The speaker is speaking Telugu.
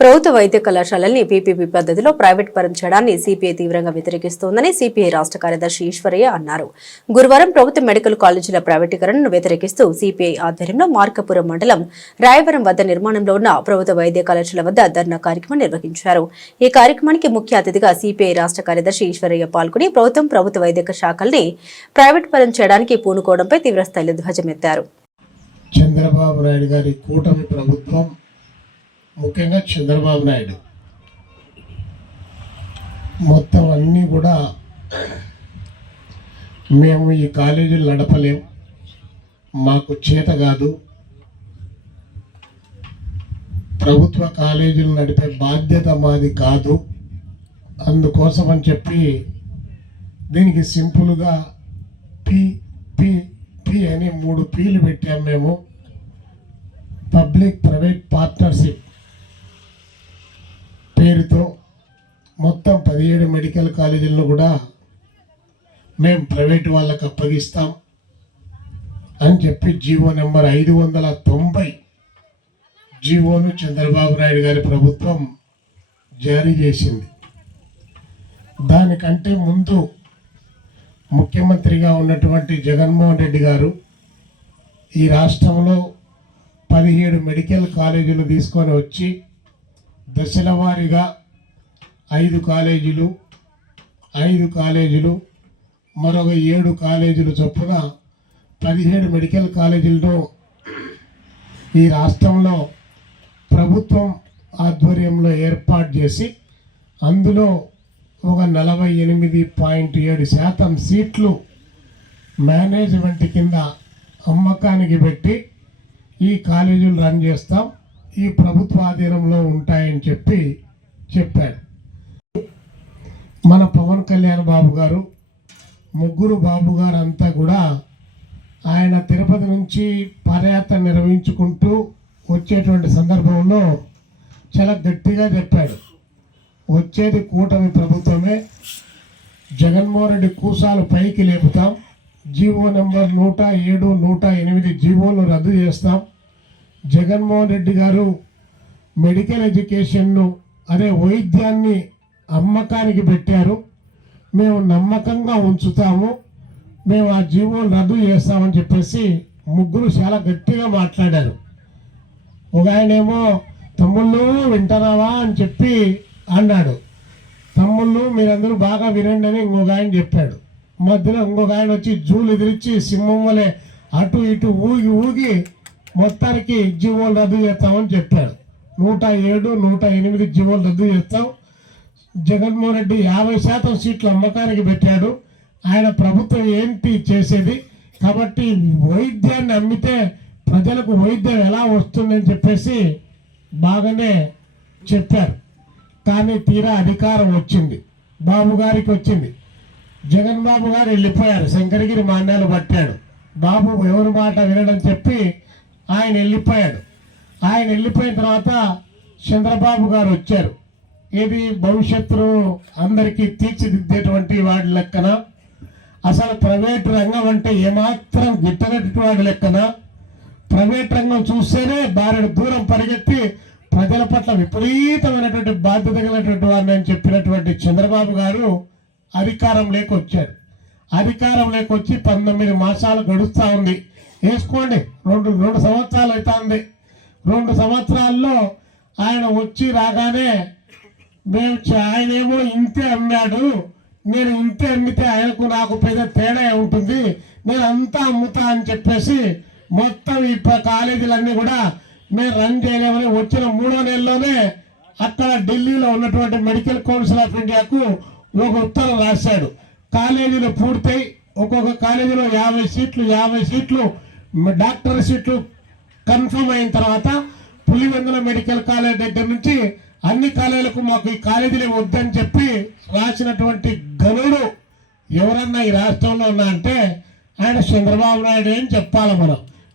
ప్రభుత్వ వైద్య కళాశాలల్ని పీపీపీ పద్ధతిలో ప్రైవేట్ పరం చేయడాన్ని సిపిఐ తీవ్రంగా వ్యతిరేకిస్తోందని సిపిఐ రాష్ట్ర కార్యదర్శి ఈశ్వరయ్య అన్నారు. గురువారం ప్రభుత్వ మెడికల్ కాలేజీల ప్రైవేటీకరణను వ్యతిరేకిస్తూ సిపిఐ ఆధ్వర్యంలో మార్కపురం మండలం రాయవరం వద్ద నిర్మాణంలో ఉన్న ప్రభుత్వ వైద్య కళాశాల వద్ద ధర్నా కార్యక్రమం నిర్వహించారు. ఈ కార్యక్రమానికి ముఖ్య అతిథిగా సిపిఐ రాష్ట్ర కార్యదర్శి ఈశ్వరయ్య పాల్గొని ప్రభుత్వం ప్రభుత్వ వైద్య శాఖల్ని ప్రైవేట్ పరం చేయడానికి పూనుకోవడంపై తీవ్రస్థాయిలో ధ్వజమెత్తారు. చంద్రబాబు నాయుడు గారి కూటమి ప్రభుత్వం ముఖ్యంగా చంద్రబాబు నాయుడు. మొత్తం అన్నీ కూడా మేము ఈ కాలేజీలు నడపలేం. మాకు చేత కాదు. ప్రభుత్వ కాలేజీలు నడిపే బాధ్యత మాది కాదు. అందుకోసం అని చెప్పి దీనికి సింపుల్గా పి పి పి అని మూడు పీలు పెట్టాం మేము. పబ్లిక్ ప్రైవేట్ పార్ట్నర్షిప్ పేరుతో మొత్తం పదిహేడు మెడికల్ కాలేజీలను కూడా మేము ప్రైవేట్ వాళ్ళకి అప్పగిస్తాం అని చెప్పి జీవో నెంబర్ ఐదు వందల తొంభై జీవోను చంద్రబాబు నాయుడు గారి ప్రభుత్వం జారీ చేసింది. దానికంటే ముందు ముఖ్యమంత్రిగా ఉన్నటువంటి జగన్మోహన్ రెడ్డి గారు ఈ రాష్ట్రంలో పదిహేడు మెడికల్ కాలేజీలు తీసుకొని వచ్చి దశల వారీగా ఐదు కాలేజీలు ఐదు కాలేజీలు మరొక ఏడు కాలేజీలు చొప్పున పదిహేడు మెడికల్ కాలేజీలను ఈ రాష్ట్రంలో ప్రభుత్వం ఆధ్వర్యంలో ఏర్పాటు చేసి అందులో ఒక నలభై ఎనిమిది పాయింట్ ఏడు శాతం సీట్లు మేనేజ్మెంట్ కింద అమ్మకానికి పెట్టి ఈ కాలేజీలు రన్ చేస్తాం. ఈ ప్రభుత్వ ఆధీనంలో ఉంటాయని చెప్పి చెప్పాడు. మన పవన్ కళ్యాణ్ బాబు గారు ముగ్గురు బాబు గారు అంతా కూడా ఆయన తిరుపతి నుంచి పాదయాత్ర నిర్వహించుకుంటూ వచ్చేటువంటి సందర్భంలో చాలా గట్టిగా చెప్పాడు. వచ్చేది కూటమి ప్రభుత్వమే. జగన్మోహన్ రెడ్డి కూసాలు పైకి లేపుతాం. జీవో నెంబర్ నూట ఏడు నూట ఎనిమిది జీవోలు రద్దు చేస్తాం. జగన్మోహన్ రెడ్డి గారు మెడికల్ ఎడ్యుకేషన్ను అదే వైద్యాన్ని అమ్మకానికి పెట్టారు. మేము నమ్మకంగా ఉంచుతాము. మేము ఆ జీవోలు రద్దు చేస్తామని చెప్పేసి ముగ్గురు చాలా గట్టిగా మాట్లాడారు. ఒక ఆయనేమో తమ్ముళ్ళు వింటారావా? అని చెప్పి అన్నాడు. తమ్ముళ్ళు మీరందరూ బాగా వినండి అని ఇంకొక ఆయన చెప్పాడు. మధ్యలో ఇంకొక ఆయన వచ్చి జూలు ఎదిరించి సింహం వలె అటు ఇటు ఊగి ఊగి మొత్తానికి జీవోలు రద్దు చేస్తామని చెప్పాడు నూట ఏడు నూట ఎనిమిది జీవోలు రద్దు చేస్తాం. జగన్మోహన్ రెడ్డి యాభై శాతం సీట్లు అమ్మకానికి పెట్టాడు. ఆయన ప్రభుత్వం ఏంటి చేసేది? కాబట్టి వైద్యాన్ని అమ్మితే ప్రజలకు వైద్యం ఎలా వస్తుందని చెప్పేసి బాగానే చెప్పారు. కానీ తీరా అధికారం వచ్చింది. బాబు గారికి వచ్చింది. జగన్ బాబు గారు వెళ్ళిపోయారు. శంకరగిరి మాన్యాలు పట్టాడు. బాబు ఎవరి మాట వినడం చెప్పి ఆయన వెళ్ళిపోయాడు. ఆయన వెళ్ళిపోయిన తర్వాత చంద్రబాబు గారు వచ్చారు. ఇది భవిష్యత్తును అందరికీ తీర్చిదిద్దేటువంటి వాడి లెక్కన? అసలు ప్రైవేట్ రంగం అంటే ఏమాత్రం గిట్టనటువంటి వాడి లెక్కన? ప్రైవేట్ రంగం చూస్తేనే బారెడు దూరం పరిగెత్తి ప్రజల పట్ల విపరీతమైనటువంటి బాధ్యత కలిగినటువంటి వారిని అని చెప్పినటువంటి చంద్రబాబు గారు అధికారం లేకొచ్చారు. అధికారం లేకొచ్చి పంతొమ్మిది మాసాలు గడుస్తూ ఉంది. వేసుకోండి. రెండు రెండు సంవత్సరాలు అవుతుంది రెండు సంవత్సరాల్లో ఆయన వచ్చి రాగానే మేము ఆయనేమో ఇంతే అమ్మాడు. నేను ఇంతే అమ్మితే ఆయనకు నాకు పెద్ద తేడా ఉంటుంది. నేను అంతా అమ్ముతా అని చెప్పేసి మొత్తం ఈ కాలేజీలన్నీ కూడా మేము రన్ చేయలేమని వచ్చిన మూడో నెలలోనే అక్కడ ఢిల్లీలో ఉన్నటువంటి మెడికల్ కౌన్సిల్ ఆఫ్ ఇండియాకు ఒక ఉత్తరం రాశాడు. కాలేజీలు పూర్తయి ఒక్కొక్క కాలేజీలో యాభై సీట్లు యాభై సీట్లు డాక్టర్ సీట్లు కన్ఫర్మ్ అయిన తర్వాత పులివెందుల మెడికల్ కాలేజ్ దగ్గర నుంచి అన్ని కాలేజీలకు మాకు ఈ కాలేజీలే వద్దని చెప్పి రాసినటువంటి గనుడు ఎవరన్నా ఈ రాష్ట్రంలో ఉన్నా అంటే ఆయన చంద్రబాబు నాయుడు అని చెప్పాలి మనం.